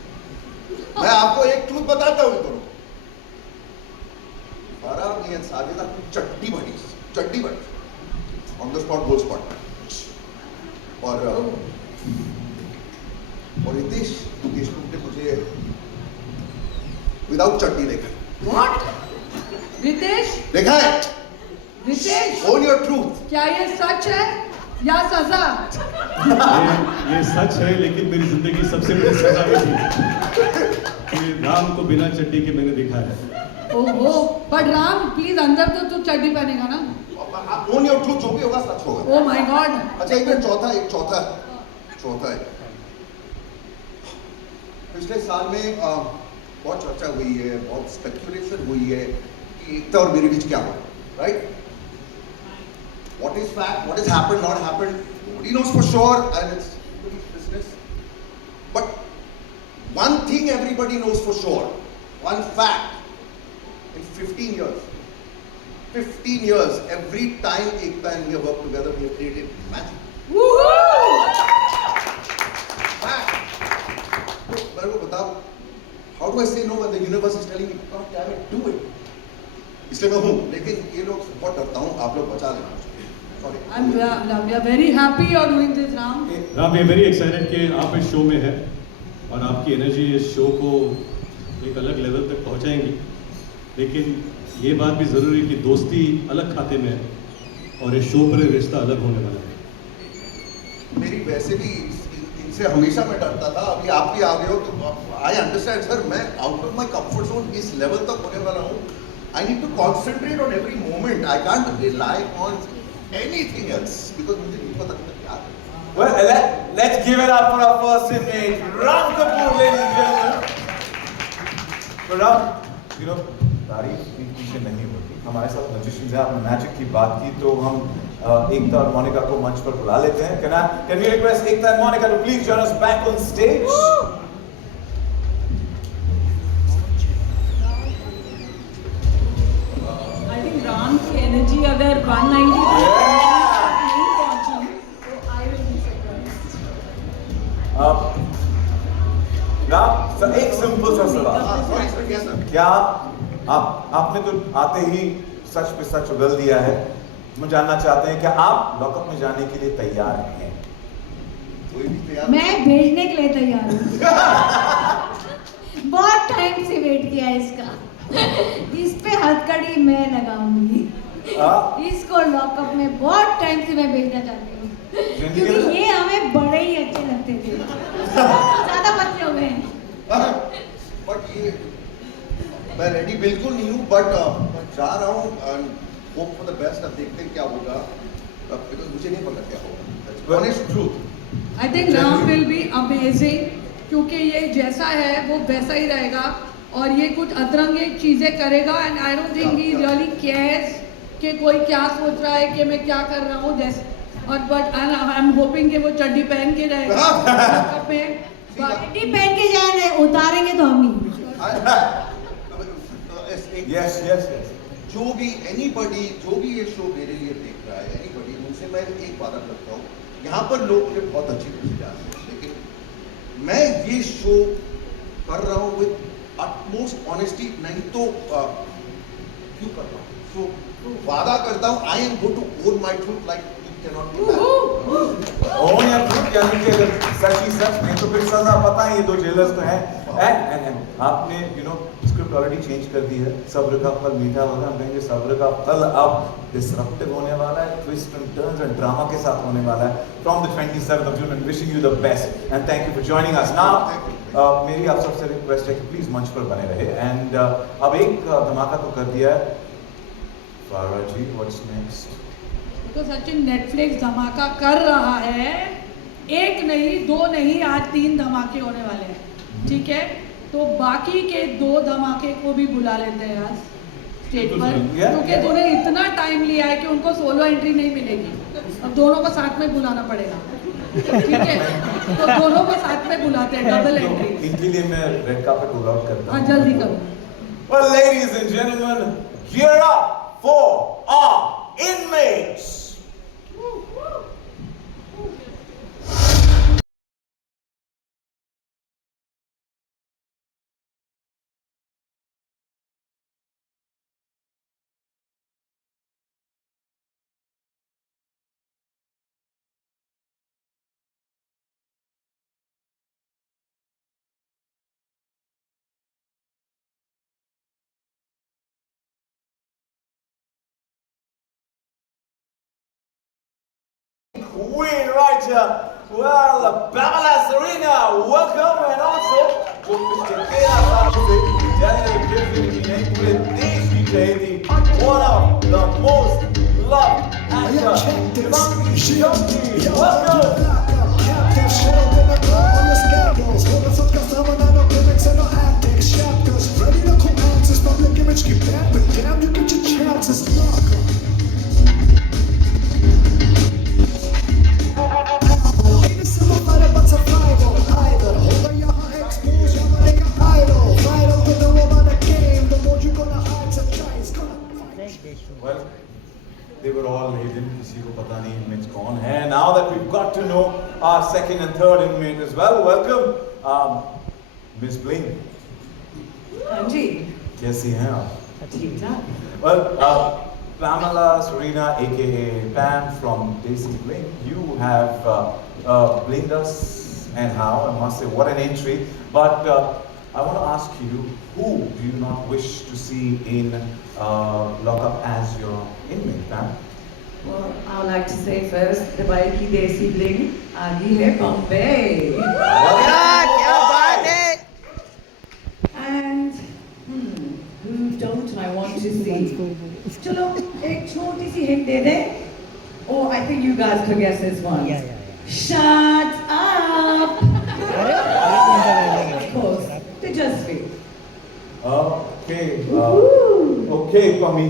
मैं आपको एक ट्रूथ बताता हूँ दोनों। फराह एंड साजिदा की चड्डी बनी on the spot, goal spot. और रितेश देशमुख ने मुझे विदाउट चड्डी देखा। What? रितेश? देखा है? रितेश? Own your truth. क्या ये सच है या सजा? ये सच है, लेकिन मेरी जिंदगी की सबसे बड़ी सजा ये थी कि राम को बिना चड्डी के मैंने देखा है। ओहो, बट राम प्लीज अंदर तो तू चड्डी पहनेगा ना? ओन योर ट्रूथ, जो भी होगा सच होगा। Oh my God. अच्छा एक मिनट, चौथा है। पिछले साल में बहुत चर्चा हुई है, बहुत स्पेक्यूलेशन हुई है कि एकता और मेरे बीच क्या हुआ, right? What is fact? What has happened? Not happened? Nobody knows for sure, and it's nobody's business. But one thing everybody knows for sure, one fact: in 15 years, every time Ekta and we have worked together, we have created magic. Woohoo! Fact. So, मेरे को बताओ, how do I say no when the universe is telling me, God damn it, do it? इसलिए मैं हूँ, लेकिन ये लोग बहुत डरता हूँ, आप लोग बचा लेना। We are very happy you're doing this, Ram. Ram, we are very excited कि आप इस शो में हैं और आपकी एनर्जी इस शो को एक अलग लेवल तक पहुंचाएंगी। लेकिन ये बात भी ज़रूरी है कि दोस्ती अलग खाते में है और इस शो पर रिश्ता अलग होने वाला है। मेरी वैसे भी इनसे हमेशा मैं डरता था, अभी आप भी आ गए हो तो आई अंडरस्टैंड सर। मैं out of my comfort zone इस लेवल तक होने वाला हूँ। I need to concentrate on every moment. I can't rely on anything else because मुझे नहीं पता क्या है। Well, let's give it up for our first inmate, Ram Kapoor, ladies and gentlemen. But Ram, you know, तारीफ की पीछे नहीं होती. हमारे साथ magicians हैं. आपने मैजिक की बात की तो हम एकता और मोनिका को मंच पर बुला लेते हैं. Can we request Ekta and Monica to please join us back on stage? I think Ram की energy अगर 190 नहीं पहुंची तो I will be surprised. Ram, एक सिंपल सा सवाल. क्या आपने तो आते ही सच पे सच उगल दिया है. हम जानना चाहते हैं कि आप लॉकअप में जाने के लिए तैयार हैं? कोई भी तैयार? मैं भेजने के लिए तैयार हूँ. बहुत टाइम से वेट किया है इसका. इस पे हथकड़ी मैं लगाऊंगी. इसको लॉकअप में बहुत टाइम से मैं भेजना चाहती हूँ क्योंकि ये हमें बड़े ही अच्छे लगते थे. ज्यादा पतले हो गए. बट ये मैं रेडी बिल्कुल नहीं हूँ बट जा रहा हूँ and hope for the best. अब देखते हैं क्या होगा बिकॉज मुझे नहीं पता क्या होगा. Honest truth. I think Ram will be amazing क्योंकि ये जैसा है वो वैसा ही रहेगा और ये कुछ अतरंगी चीजें करेगा and I don't think he really cares कि कोई क्या सोच रहा है कि मैं क्या कर रहा हूँ जैसे. और बट आई एम होपिंग कि वो चड्डी पहन के रहेगा. चड्डी पहन के जाए नहीं उतारेंगे तो हम नहीं. यस. जो भी एनीबॉडी जो भी ये शो मेरे लिए देख रहा है एनीबॉडी उनसे मैं एक वादा करता हूँ. यहाँ पर लोग मुझे बहुत अच्छी तरह से जानते हैं लेकिन मैं ये शो कर रहा हूँ विद utmost honesty. नहीं तो क्यों कर रहा हूँ. सो वादा करता हूँ I am going to own my truth like you cannot do that. Own या ट्रूथ यानी कि अगर सच ही सच नहीं तो फिर सजा पता है. ये दो जेलर्स तो हैं. एंड आपने you know script already change कर दी है. सब्र का फल मीठा होगा. हम कहेंगे सब्र का फल अब डिसरप्टिव होने वाला है. Twist and turns and drama के साथ होने वाला है. From the 27th of June and wishing you the best and thank you for joining us. Now मेरी आप सबसे रिक्वेस्ट है कि प्लीज मंच पर बने रहे. एंड अब एक धमाका तो कर दिया है. फारा जी, व्हाट्स नेक्स्ट? तो सचिन नेटफ्लिक्स धमाका कर रहा है. एक नहीं, दो नहीं, आज 3 धमाके होने वाले हैं. ठीक है, तो बाकी के 2 धमाके को भी बुला लेते हैं आज स्टेज पर क्योंकि तूने इतना टाइम लिया है कि उनको सोलो एंट्री नहीं मिलेगी. अब दोनों को साथ में बुलाना पड़ेगा. ठीक है, तो दोनों को साथ में बुलाते हैं. Double entry. इनके लिए मैं रेड कार्पेट रोल आउट करता हूं. हाँ, जल्दी करो. Well, ladies and gentlemen, gear up for our inmates. Queen right here. Well, Pamela Serena, welcome and also जो Mr. Kela साहब से जाने के लिए पूरे देश की कहेगी one of the most loved actors. Welcome. Well, they were all hidden. किसी को पता नहीं inmates कौन है. Now that we've got to know our second and third inmate as well, welcome, Miss Bling. हाँ जी. कैसी हैं आप? ठीक ठाक. Well, Pamela Serena, aka Pam from Desi Bling, you have blinged us and how. I must say, what an entry. But I want to ask you, who do you not wish to see in lockup as your inmate, Pam? Well, I would like to say first, Dubai की देसी Bling आगी है Bombay. क्या बात है. And who don't I want to see? चलो एक छोटी सी hint दे दें. Oh, I think you guys could guess this one. Shut up! Of course, Tejasvi. Okay, okay, Pami.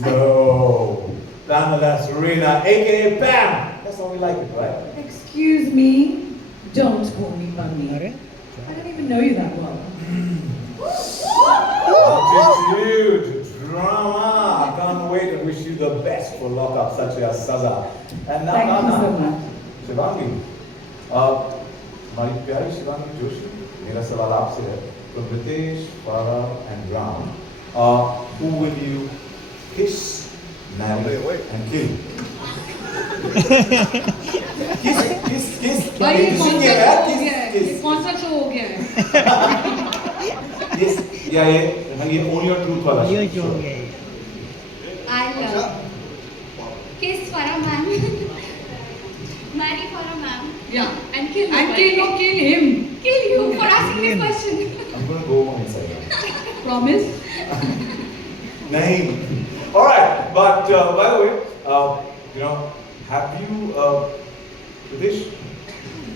No. Pamela Serena, aka Pam. That's how we like it, right? Excuse me, don't call me Bunny. I don't even know you that well. Attitude, drama. I can't wait and wish you the best for lockup such as Saza. And now, Thank you so much. Shivangi, हमारी प्यारी शिवांगी जोशी, मेरा सवाल आपसे है, तो Ritesh, Farah and Ram, who will you kiss, marry and kill? kiss. भाई ये Kiss, कौन सा kiss, शो हो kiss, गया है? kiss. ये कौन सा शो हो गया है? Yes, yeah, ये only your truth वाला show. I'll kiss Farah ma'am, marry Farah ma'am, Yeah. and kill And kill him. Kill you for asking this question. I'm gonna go home inside. Promise? Nahin. All right, but by the way, have you, Ritesh,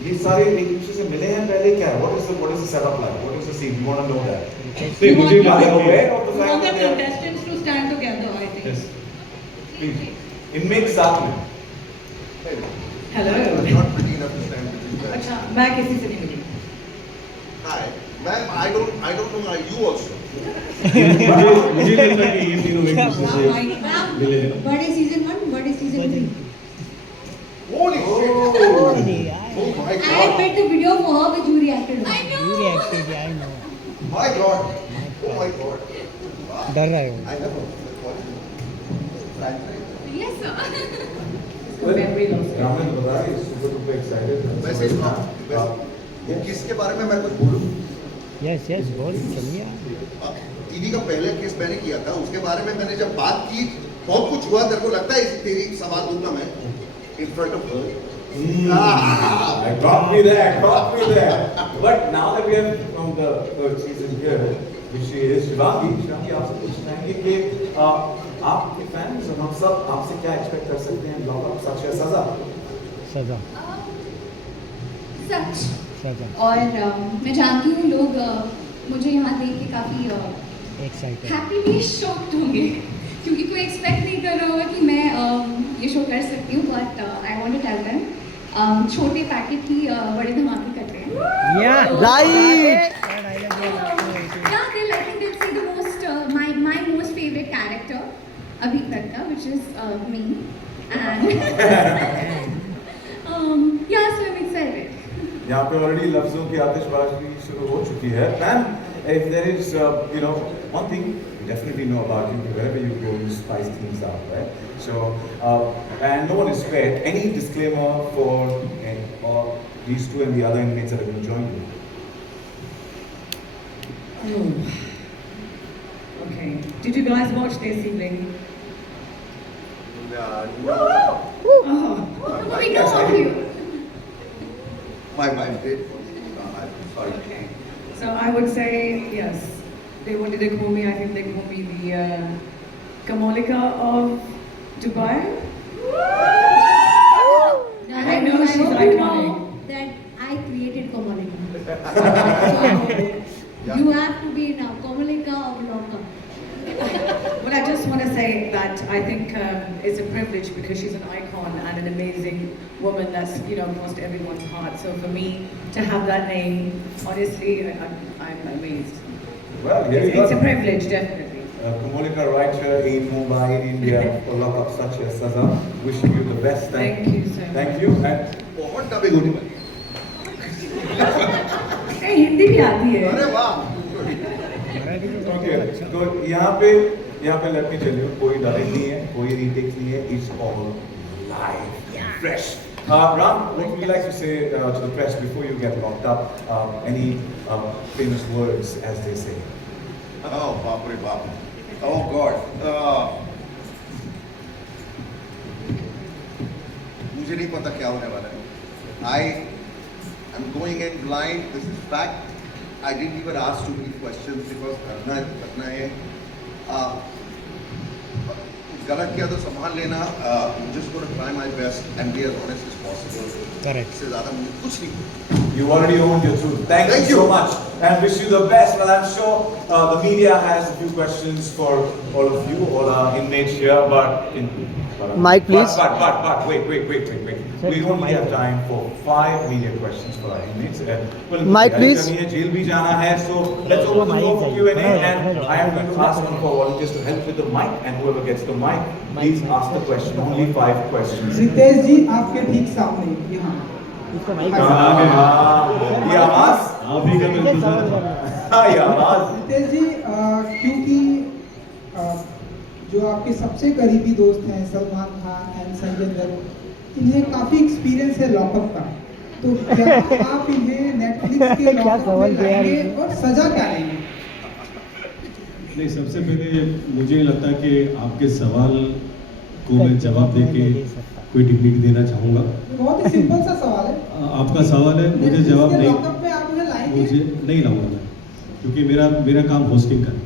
ये सारे एक दूसरे से मिले हैं पहले क्या है? What is the setup like? What is the scene? You want to know that? See, मुझे Are they लगता aware है of the We fact want the that they are? contestants to stand together, I think. Yes. Please, इनमें एक साथ में. Hello. Not pretty enough to stand between them. अच्छा, मैं किसी से नहीं मिली. Hi, ma'am. I don't know. Are you also? मुझे लगता है कि ये तीनों एक दूसरे से मिले हैं. बड़े सीजन 1, बड़े season 3. Holy shit! Oh my I god! bet the video for her which you reacted on. I know. My god! Oh my god! डर रहा है वो. I have a franchise. Yes sir. Memory loss. Raman बता रही है, super excited. वैसे किसके बारे में मैं कुछ बोलूं? यस बोल चलिए. टीवी का पहले केस मैंने किया था, उसके बारे में मैंने जब बात की बहुत कुछ हुआ. तेरे को लगता है तेरी सवाल दूंगा मैं in front of her? Got me there. But now that we have from the third season here, which is Shivangi, आपसे पूछना है कि आपके fans और हम सब आपसे क्या expect कर सकते हैं लॉकअप सच या सजा? सच. और मैं जानती हूँ लोग मुझे यहाँ देख के काफ़ी हैप्पीली शॉक्ड होंगे क्योंकि कोई एक्सपेक्ट नहीं कर रहा होगा कि मैं ये शो कर सकती हूँ. But I want to tell them छोटे पैकेट ही बड़े धमाके करते हैं. Right. Yeah, I think they'll see the most my most favorite character अभी तक का, which is me, and yeah, so I'm excited. यहाँ पे ऑलरेडी लफ्जों की आतिशबाजी शुरू हो चुकी है. Ma'am, if there is one thing we definitely know about you, wherever you go you spice things up, right? So and no one is spared. Any disclaimer for these two and the other inmates that are going to join you? Okay. Did you guys watch Desi Bling? No. We know of you. My wife did. Sorry. Okay. So I would say yes. What did they call me? I think they call me the Kamolika of Dubai. And I know she's iconic. That I created Komalika. So you have to be now Komalika of Lockup. But I just want to say that I think it's a privilege because she's an icon and an amazing woman that's crossed everyone's heart. So for me to have that name, honestly, I'm amazed. Well, here you It's go. a privilege, definitely. Kumolika right here in Mumbai, India, for lockup such as Saza. Wishing you the best. Thank you so much. Thank you. And बहुत डबे होने वाली. हिंदी भी आती है. अरे वाह. Okay, तो यहाँ पे let me tell you, कोई डबिंग नहीं है, कोई रीटेक नहीं है, it's all live, fresh. Ram, what would you like to say to the press before you get locked up? Any famous words, as they say? Oh, बाप रे बाप. Oh God. मुझे नहीं पता क्या होने वाला है. I'm going in blind. This is fact. I didn't even ask too many questions because करना है. गलत किया तो संभाल लेना. Just going to try my best and be as honest as possible. Correct. इससे ज़्यादा मुझे कुछ नहीं. You already owned your truth. Thank you so much and wish you the best. Well, I'm sure the media has a few questions for all of you, all our inmates here, but Mike, please. But wait. We only have time for 5 media questions for our inmates. Well, Mike, please. Jail bhi jana hai, so let's open the floor for Q&A, and I am going to ask one of our volunteers to help with the mic, and whoever gets the mic, please ask the question. Only 5 questions. Ritesh जी आपके ठीक सामने यहाँ ये आवाज आप ही का बिल्कुल sir. ये आवाज रितेश जी क्योंकि जो आपके सबसे करीबी दोस्त हैं सलमान खान एंड संजय दत्त, इन्हें काफ़ी एक्सपीरियंस है लॉकअप का, तो क्या आप इन्हें नेटफ्लिक्स के लॉकअप में लाएंगे और सजा क्या लेंगे? नहीं, सबसे पहले मुझे नहीं लगता कि आपके सवाल को मैं जवाब देके कोई डिग्निटी देना चाहूँगा. बहुत ही सिंपल सा सवाल है. आपका सवाल है, मुझे जवाब नहीं, लॉकअप में आप उन्हें लाएंगे? मुझे नहीं लाऊंगा मैं, क्योंकि मेरा काम होस्टिंग का है,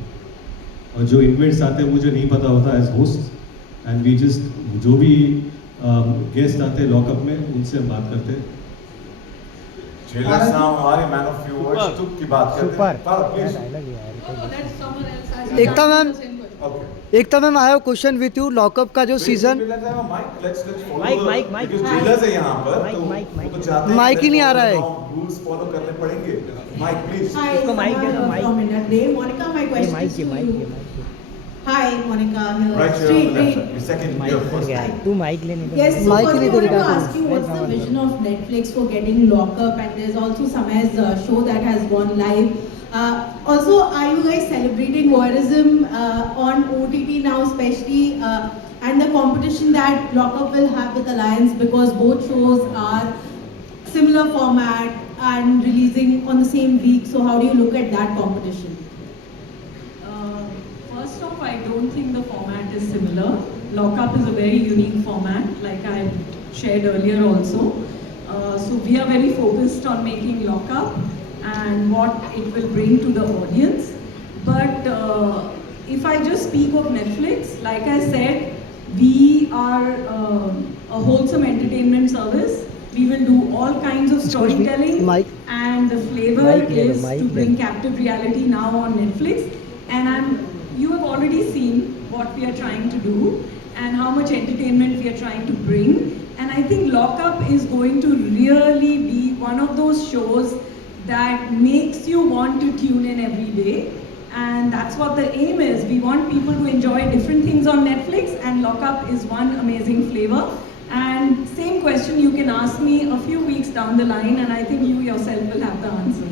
और जो इन्वेट्स आते हैं मुझे नहीं पता होता as host, and we just जो भी गेस्ट आते हैं लॉकअप में उनसे हम बात करते हैं. जेलर्स नाउ हमारे man of few words too की बात करते हैं. Please Ekta ma'am, I have question with you. Lockup का जो सीजन माइक जेलर्स है यहाँ पर, तो चाहते हैं माइक ही नहीं आ रहा है. रूल्स फॉलो करने पड़ेंगे. Mic please. इसको माइक दे दो. Monica, my question is to you. Hi, Monica. Right here on the left side. Second, your first. तू माइक लेने दे. Yes, so first I wanted to ask you, what's the vision of Netflix for getting Lockup, and there's also Samay's show that has gone live. Also, are you guys celebrating voyeurism on OTT now, especially, and the competition that Lockup will have with Alliance, because both shows are similar format and releasing on the same week, so how do you look at that competition? First off, I don't think the format is similar. Lockup is a very unique format, like I shared earlier also. So we are very focused on making Lockup and what it will bring to the audience. But if I just speak of Netflix, like I said, we are a wholesome entertainment service. We will do all kinds of storytelling, and the flavor is to bring captive reality now on Netflix. And you have already seen what we are trying to do and how much entertainment we are trying to bring. And I think Lockup is going to really be one of those shows that makes you want to tune in every day. And that's what the aim is. We want people to enjoy different things on Netflix, and Lockup is one amazing flavor. And same question you can ask me a few weeks down the line, and I think you yourself will have the answer.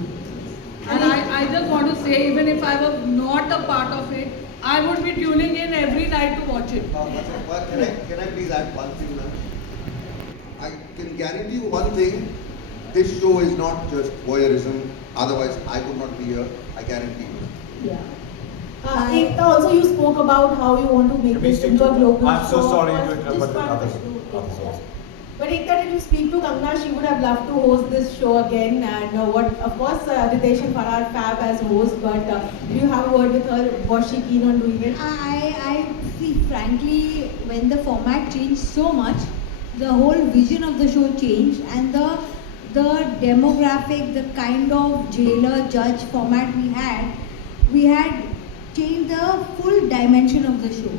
And I just want to say, even if I was not a part of it, I would be tuning in every night to watch it. Can I please add one thing, ma'am? I can guarantee you one thing. This show is not just voyeurism. Otherwise, I would not be here. I guarantee you. Yeah. Ekta, also you spoke about how you want to make this into a global I'm so show. sorry to interrupt, but others also. But Ekta, did you speak to Kangana? She would have loved to host this show again. And of course, Ritesh and Farhar fab as host. But do you have a word with her? Was she keen on doing it? I see, frankly, when the format changed so much, the whole vision of the show changed, and the demographic, the kind of jailer judge format we had changed the full dimension of the show.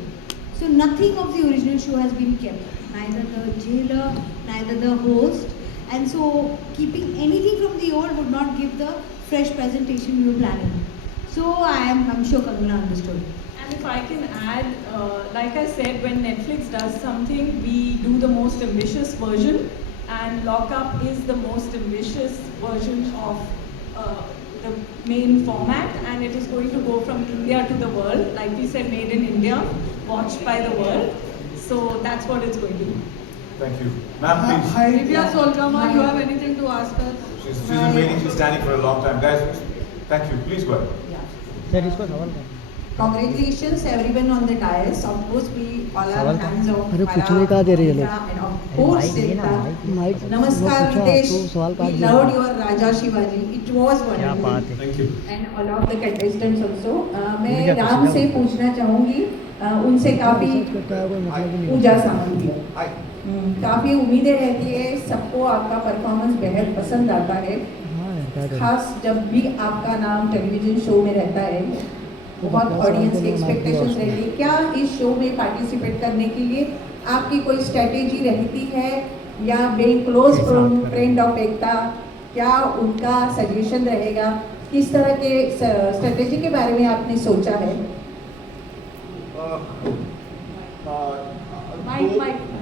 So nothing of the original show has been kept. Neither the jailer, neither the host. And so keeping anything from the old would not give the fresh presentation we were planning. So I'm sure Kangana understood. And if I can add, like I said, when Netflix does something, we do the most ambitious version, and Lockup is the most ambitious version of the main format, and it is going to go from India to the world. Like we said, made in India, watched by the world. So that's what it's going to be. Thank you. Ma'am, please. Divya Solgama, you have anything to ask her? She's been waiting, she's standing for a long time. Guys, thank you. Please go ahead. Congratulations everyone on the dais. Of course, we all are hands on अरे कुछ नहीं कहा दे रही है लोग. course Ekta. Namaskar Ritesh. We loved your Raja Shivaji. It was wonderful. Thank you. And all of the contestants also. मैं राम से पूछना चाहूँगी उनसे काफ़ी पूजा सामंती काफ़ी उम्मीदें रहती है सबको आपका परफॉर्मेंस बेहद पसंद आता है खास जब भी आपका नाम टेलीविजन शो में रहता है बहुत ऑडियंस की एक्सपेक्टेशंस रहती है क्या इस शो में पार्टिसिपेट करने के लिए आपकी कोई स्ट्रेटेजी रहती है या बीइंग क्लोज फ्रेंड ऑफ एकता क्या उनका सजेशन रहेगा किस तरह के स्ट्रेटेजी के बारे में आपने सोचा है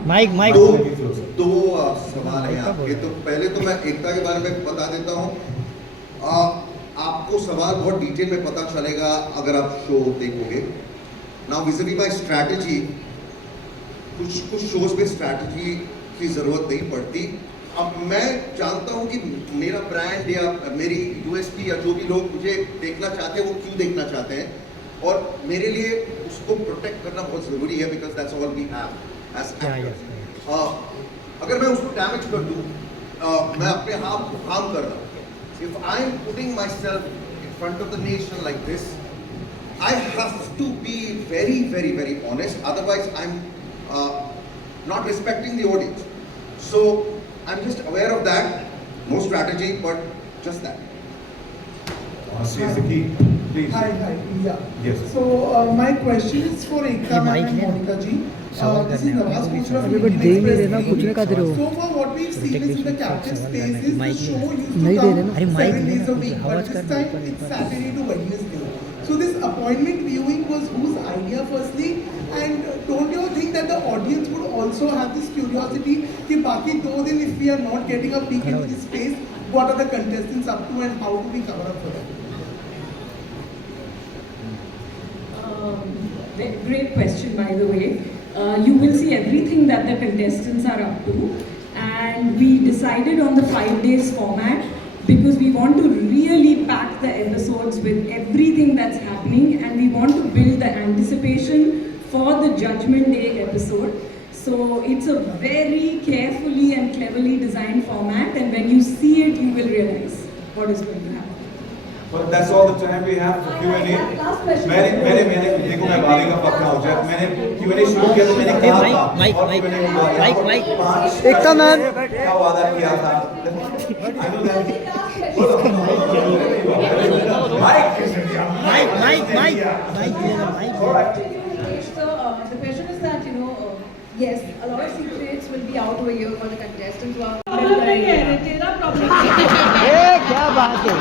माइक दो सवाल हैं आपके तो पहले तो मैं एकता के बारे में बता देता हूँ आपको सवाल बहुत डिटेल में पता चलेगा अगर आप शो देखोगे नाउ विज़िबली बाय स्ट्रैटेजी कुछ शोज में स्ट्रैटेजी की ज़रूरत नहीं पड़ती अब मैं जानता हूँ कि मेरा ब्रांड या मेरी यूएसपी या जो भी लोग मुझे देखना चाहते हैं वो क्यों देखना चाहते हैं और मेरे लिए उसको प्रोटेक्ट करना बहुत ज़रूरी है because that's all we have as actors अगर मैं उसको डैमेज कर दूँ मैं अपने आप को हार्म कर रहा हूँ if I am putting myself in front of the nation like this I have to be very very very honest otherwise I'm not respecting the audience so I'm just aware of that no strategy but just that Honesty is the key. Please. Hi, yeah. Yes. So my question is for Ekta ma'am and Monica ji. This is Nawaz Kuchra from अभी दे नहीं देना पूछने का दे रहे So हो far what we've seen is in the captive space is the show used to come 7 days a week, but this time it's Saturday to Wednesday. So this appointment viewing was whose idea firstly, and don't you think that the audience would also have this curiosity कि बाकी 2 दिन if we are not getting a peek into this space, what are the contestants up to and how do we cover up for them? Great question, by the way. You will see everything that the contestants are up to, and we decided on the 5 days format because we want to really pack the episodes with everything that's happening, and we want to build the anticipation for the Judgment Day episode. So it's a very carefully and cleverly designed format, and when you see it, you will realize what is going to happen. But that's all the time we have for Q&A. मैंने देखो मैं बारे का पक्का हो जाए मैंने Q&A शुरू किया तो मैंने कहा था माइक एकता मैम क्या वादा किया था So the question is that yes, a lot of secrets will be out over here for the contestants who are. तेरा प्रॉब्लम ये क्या बात है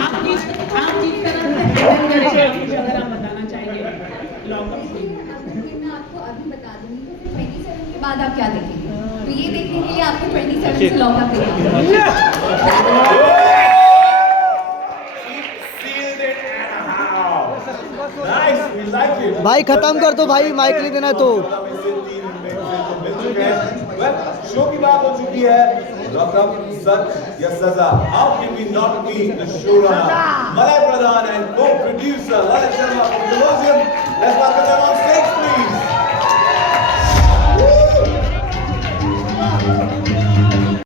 आप जीत कर अगर आप बताना चाहेंगे लॉकअप मैं आपको अभी बता दूंगी तो फिर 27 के बाद आप क्या देखेंगे तो ये देखने के लिए आपको 27 से लॉकअप भाई खत्म कर दो भाई माइक नहीं देना तो शो की बात हो चुकी है रकम सच या सजा how can we not be the show runner Malay Pradhan and co producer Lalit Sharma from Colosseum let's welcome them on stage